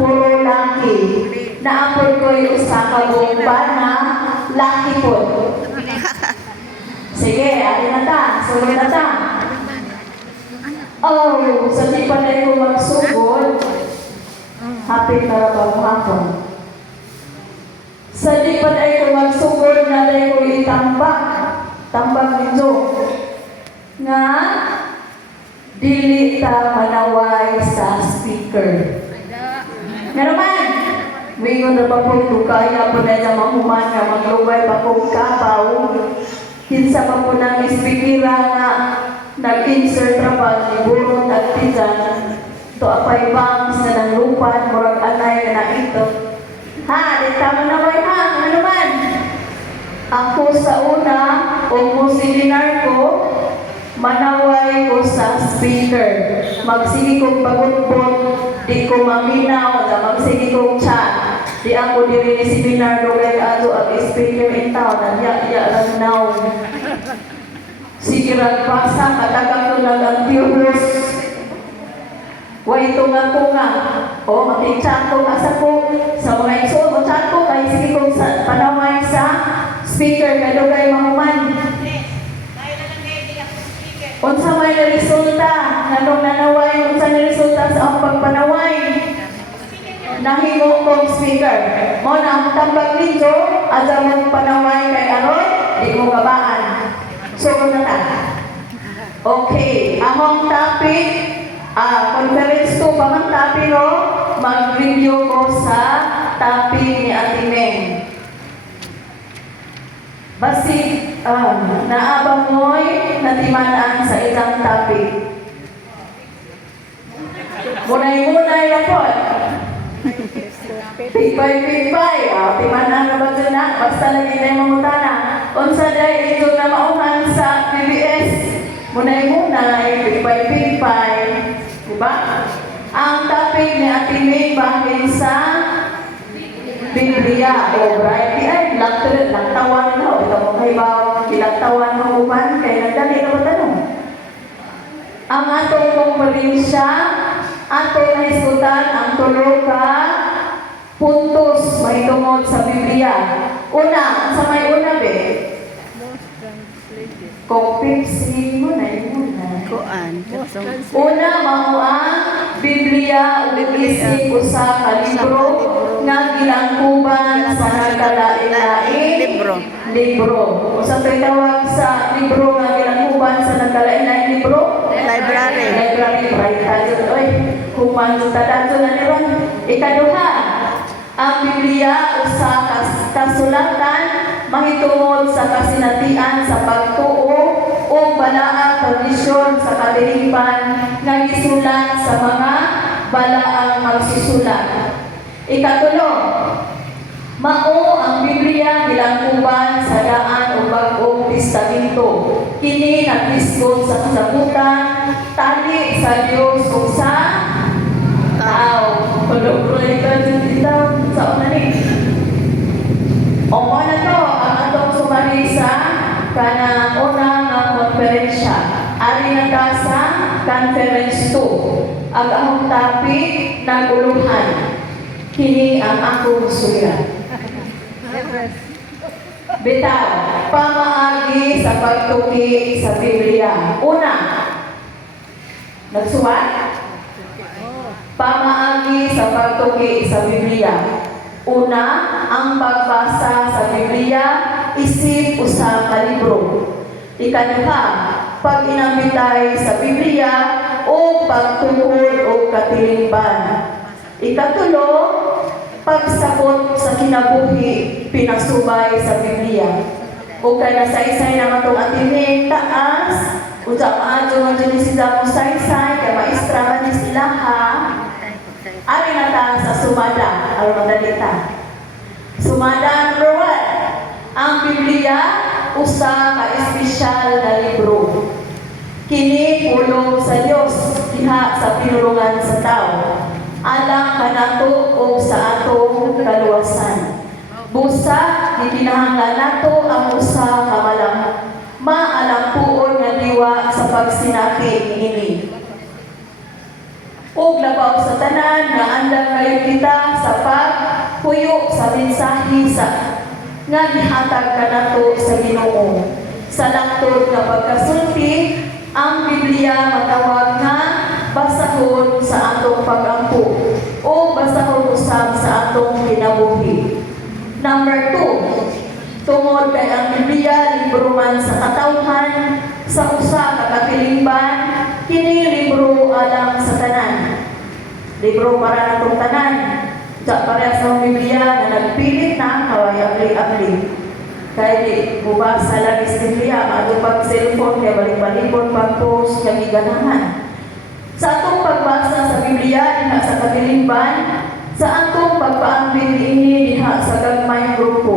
puro laki. Naapod ko yung usa ka bomba na laki po. Sige, alin na ta. Sunod na ta. Oh, sa di pa na ko magsugod, hapit na ba hapon. Sa di pa na ko magsugod, na ko itambak. Tambak nito. Nga, dili ta manaway sa speaker. Nga naman, wingon na pa po kaya po na niya mahuman nga maglubay pa po kapaw. Kinsa pa po ng speakera nga nag-insert trabaho ni burong at tijan. Ito apay bangs na ng lupan, murag anay na ito. Ha, di tama na ba ha? Ano naman? Ako sa una, o seminar ko, manaway ko sa speaker. Magsige kong pagutbot, di ko maminaw, magsige kong chat. Di ako diri ni seminar, lugay ato ang speaker in town, nagya lang now. Sige ragpasa, katagang ko lang ang viewers. Way tunga-tunga. O, mag-chat ko asa ko. Sa mga iso, mag-chat ko, kaya sige kong panaway sa speaker, kaya lugay mahuman. Unsa may na resulta, nanong nanaway, unsa na resulta sa akong pagpanaway. Nahimo kong speaker. Mo na ang tambag ninyo, asa mong panaway kay Aron, di mo gabaan. So, na ta. Okay, among topic, conference 2 pa man topic, no? Mag-review ko sa topic ni Ate Meng. Basi, naabang mo'y natimanaan sa isang topic. Munay-munay na po. Pipay-pipay. Timanaan na ba dyan na? Basta lagi tayo mamutana. Unsa day ito na mauhan sa PBS. Munay-munay. Pipay-pipay. Diba? Ang topic ni Ate May bahid sa Biblia o variety ay laktawan na o ito mong kaibaw ilaktawan mo uman kay nagdali na matanong ang atong konferensya atong naiskutan ang tulo ka puntos may tungod sa Biblia. Una, sa may una be kopipsi mo na una mao ang Biblia ulisip usa ka libro nga gilangkuban sa nagkalain-lain libro. Usa to'y tawag sa libro nga gilangkuban sa nagkalain-lain libro? Library. Library. Right tayo. Oy, human sa tadanto na niron. Ikaduha, ang Biblia usa kasulatan mahitungod sa kasinatian sa pagtuo o balaang tradisyon sa kadilipan nga gisulat sa mga balaang magsusulat. Ikatulo, mao ang Biblia gilangkuban sa daan o Bagong Testamento. Kini nagisgot sa kasabutan tali sa Dios ug sa tao. Pagdobroy ka dito sa una ni. O na to ang atong sumari sa kanang unang konferensya. Ari na ta sa conference 2. Ang ahong topic naguluhan. Kini ang akong suya. Bitaw, pamaagi sa pagtuki sa Biblia. Una, nagsuwat? Pamaagi sa pagtuki sa Biblia. Una, ang pagbasa sa Biblia, isip usa ka libro. Ikaduha, pag-inambitay sa Biblia o pagtungkol o katilingban. Ikatulo, pagsabot sa kinabuhi, pinasubay sa Biblia. O kaya saysay na matong atinig, taas, o maadyo nga dyan sila mo saysay, kaya maestra man ni sila ha. Ari na ta sa sumada, ang madalita. Sumada number 1, ang Biblia, usa ka espesyal na libro. Kini pulong sa Dios diha sa pinulungan sa tao. Alang kanato o sa atong kaluwasan. Busa gikinahanglan nato ang usa ka maalampuon nga diwa sa pagsinati ini. Ug labaw sa tanan nga andam kayo kita puyo sa mensahe nga gihatag kanato sa Ginoo. Sa langtod nga pagkasulti, ang Biblia matawag nga basahon sa atong pag-ampo o basahon usab sa atong kinabuhi. Number 2, tungod kay ang Biblia libro man sa katawhan sa usa ka katilingban, kini libro alang sa tanan. Libro para natong tanan. Sa parehas ng Biblia na nagpilit na kaway abli-abli. Kaya di bubasa lang is Biblia, ano pag cellphone, kaya balik-balikon, pag-post, kaya ganahan. Sa atong pagbasa sa Biblia, diha sa katilingban, sa atong pagpaambing ini diha sa gagmayng grupo.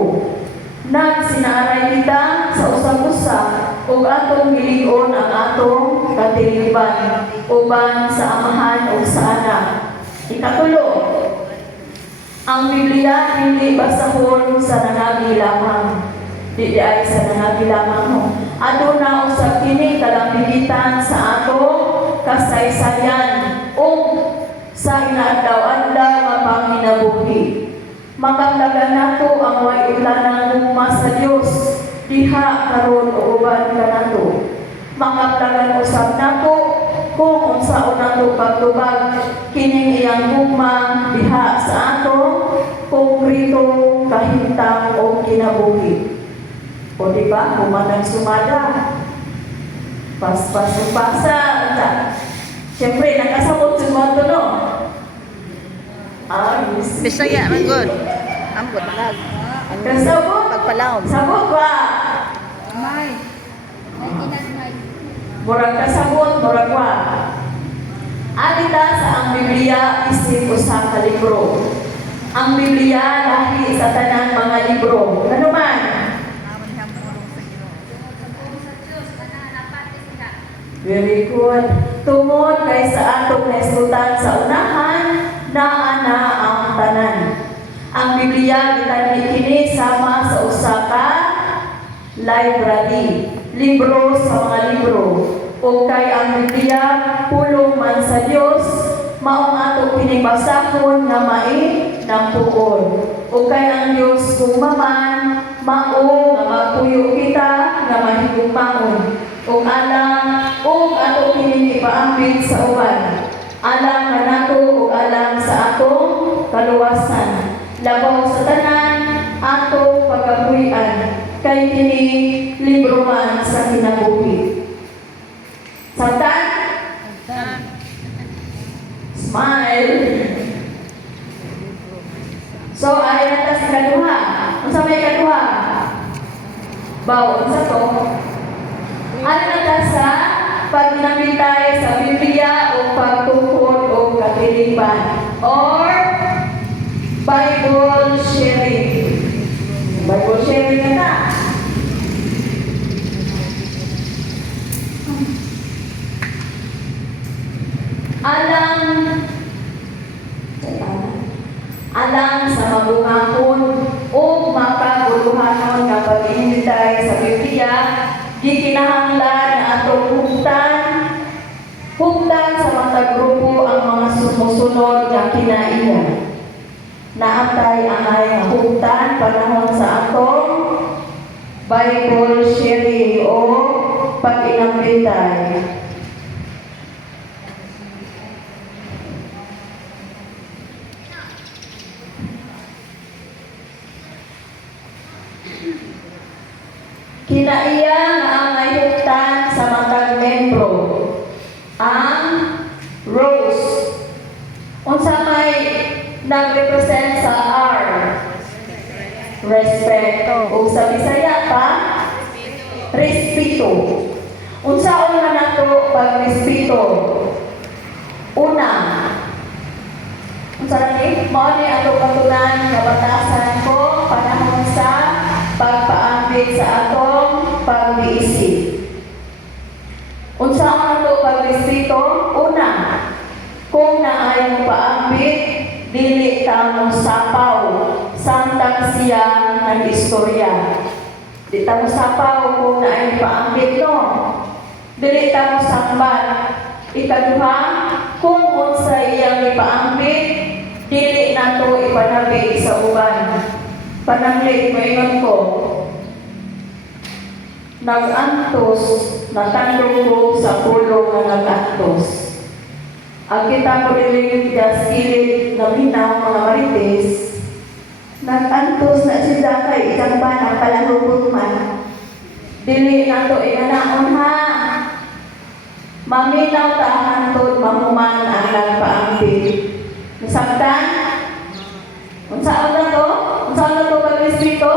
Nagsinaray kita sa usag-usa ug atong gilig-on ang atong katilingban uban sa amahan o sa anak. Ikatulo, ang Biblia hindi basahon sa nanagi lamang. Di ay sa nanagi lamang mo. Aduna usab kini kalambigitan sa atong kasaysayan o sa inaadlaw-adlaw nga panginabuhi. Makablagan nato ang way utlanang gugma sa Dios diha karon o uban kanato. Makablagan usab nato kung unsaon nato pagtubag kining iyang gugma diha sa atong konkretong kahimtang o kinabuhi. O diba, humanang sumada, pas-pas-pasa, siyempre, nakasabot sa mga to, no? Yes. Bisaya man gud. Ambot lag. Kasabot? Pagpalawom. Sabot ba? May. Murag kasabot, murag wa. Alita sa ang Biblia isip usa ka libro. Ang Biblia lahi sa tanang mga libro. Ano man? Very good. Tungod kay sa atong naisutan sa unahan, naa na ang tanan. Ang Biblia gitanhi kini sama sa usa ka library, libro sa mga libro. O kay ang Biblia pulong man sa Dios, maong ato kining basahon nga mai ng puon. O kay ang Dios kung maman, mao nga magpuyo kita nga mahigugmaon. O alang o ato kining ipaambit sa uban. Alang na nato o alang sa atong kaluwasan. Labaw sa tanan ato pagapuy-an. Kay kini libro man sa kinabuhi. Sabtan? Smile. So, ay natas kaduha. Unsa may kaduha? Bawon sa to. Ano natas sa pagnamitay sa Biblia o pagtukod o katilingban or Bible sharing. Bible sharing na ta. Alang sa mabungahon o makaguluhanon nga pag-imbitay sa Biblia, gikinahanglan na atong hugtan sa matag grupo ang mga sumusunod nga kinaiya. Naatay ang ay hugtan panahon sa atong Bible sharing o pag-inambitay. Kinaiya nga ang mahigtan sa matag membro ang rose. Unsa may nagrepresent sa R? Respect. O sa Bisaya pa? Respeto. Unsaon man nato pag respeto? Una, unsa ni? Mao ni ato katunan nga batasan ko panahon sa pagpaambit sa atong pag-iisip. Unsa ang ato pag-respeto? Una, kung naayong paambit, dili ta mo sapaw, samtang siya nag-istorya. Di ta mo sapaw kung naayong paambit, no? Dili ta mo sambat. Ikaduha, kung unsa iyang ipaambit, dili nato ipanabi sa uban. Pananglit moingon ko, nag-antos, natandong ko sa pulong nga nag-antos. Ang kita ko rin just kilid na minaw mga marites, nag-antos na siya kay isang banang palahugot man. Dili na to inanaon ha. Maminaw ta hantod mahuman ang nagpaangkin. Nasabtan? Unsaon na to? Unsaon na to kag Kristo?